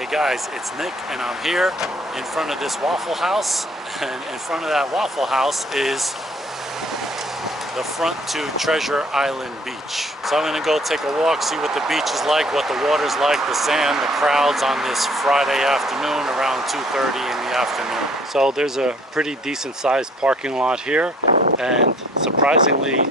Hey guys, it's Nick and I'm here in front of this Waffle House, and in front of that Waffle House is the front to Treasure Island Beach. So I'm gonna go take a walk, see what the beach is like, what the water's like, the sand, the crowds on this Friday afternoon around 2:30 in the afternoon. So there's a pretty decent sized parking lot here, and surprisingly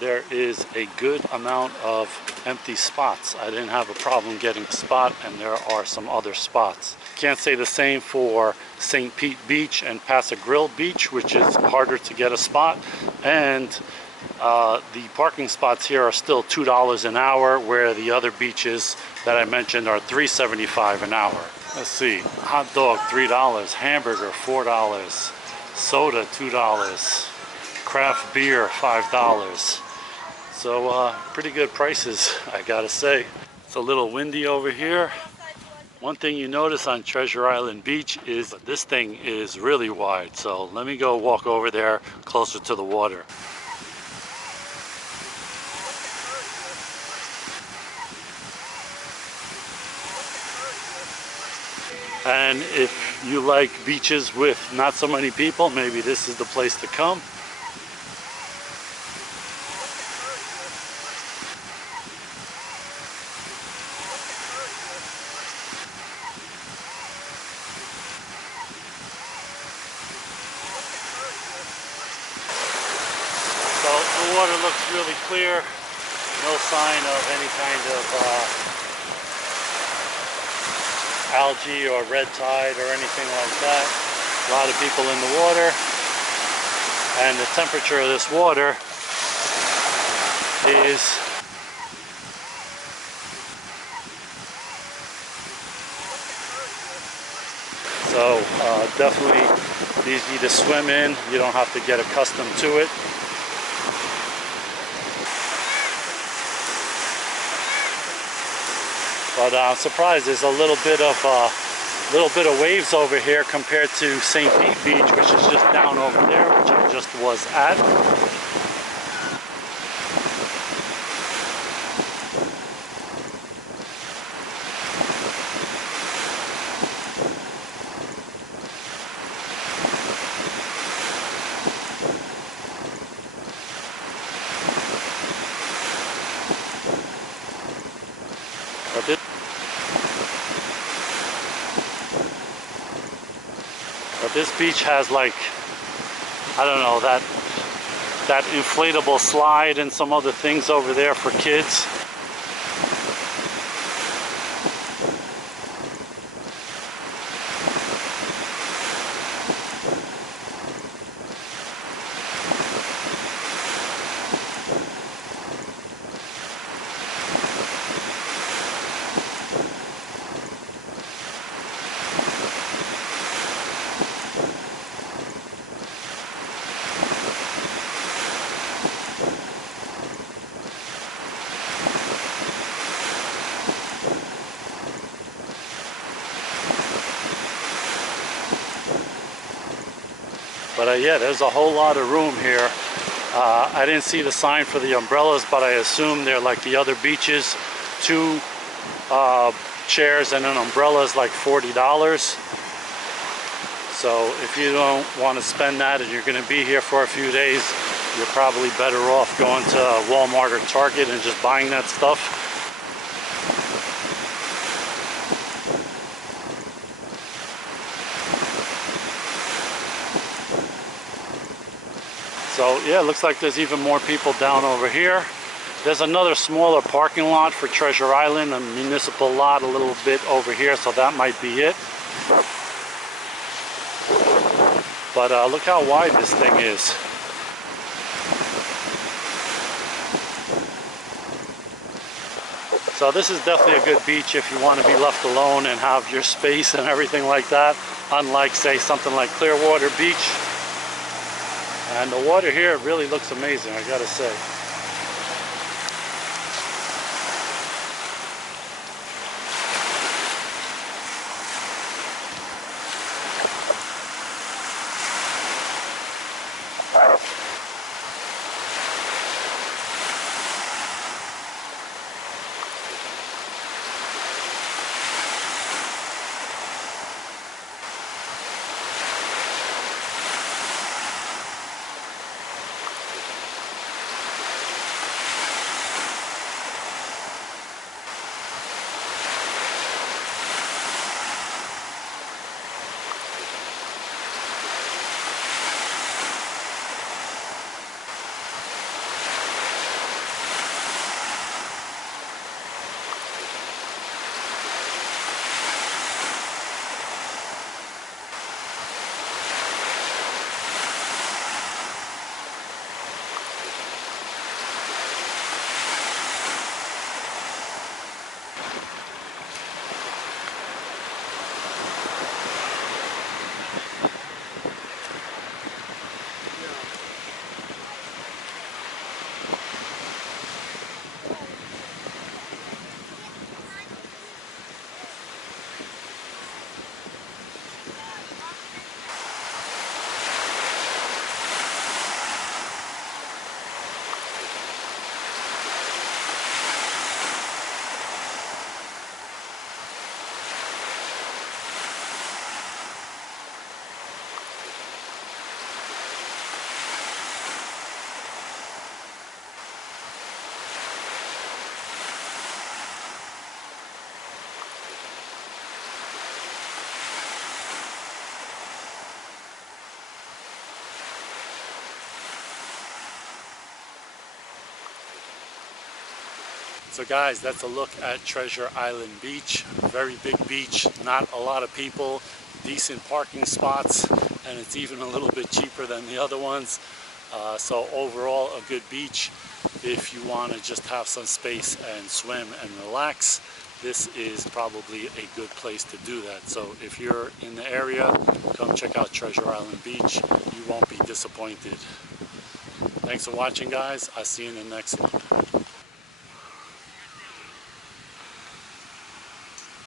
there is a good amount of empty spots. I didn't have a problem getting a spot, and there are some other spots. Can't say the same for St. Pete Beach and Paso Grill Beach, which is harder to get a spot, and the parking spots here are still $2 an hour, where the other beaches that I mentioned are $3.75 an hour. Let's see, hot dog $3, hamburger $4, soda $2, craft beer $5. So pretty good prices, I gotta say. It's a little windy over here. One thing you notice on Treasure Island Beach is this thing is really wide. So let me go walk over there closer to the water. And if you like beaches with not so many people, maybe this is the place to come. So the water looks really clear, no sign of any kind of algae or red tide or anything like that. A lot of people in the water, and the temperature of this water is so definitely easy to swim in. You don't have to get accustomed to it. But I'm surprised there's a little bit of waves over here compared to St. Pete Beach, which is just down over there, which I just was at. But this beach has, like, I don't know, that inflatable slide and some other things over there for kids. But yeah, there's a whole lot of room here. I didn't see the sign for the umbrellas, but I assume they're like the other beaches. 2 chairs and an umbrella is like $40. So if you don't want to spend that and you're going to be here for a few days, you're probably better off going to Walmart or Target and just buying that stuff. So yeah, it looks like there's even more people down over here. There's another smaller parking lot for Treasure Island, a municipal lot a little bit over here, so that might be it. But look how wide this thing is. So this is definitely a good beach if you want to be left alone and have your space and everything like that, unlike, say, something like Clearwater Beach. And the water here really looks amazing, I gotta say. So guys, that's a look at Treasure Island Beach. Very big beach, not a lot of people, decent parking spots, and it's even a little bit cheaper than the other ones. So overall, a good beach. If you want to just have some space and swim and relax, this is probably a good place to do that. So if you're in the area, come check out Treasure Island Beach. You won't be disappointed. Thanks for watching, guys. I'll see you in the next one.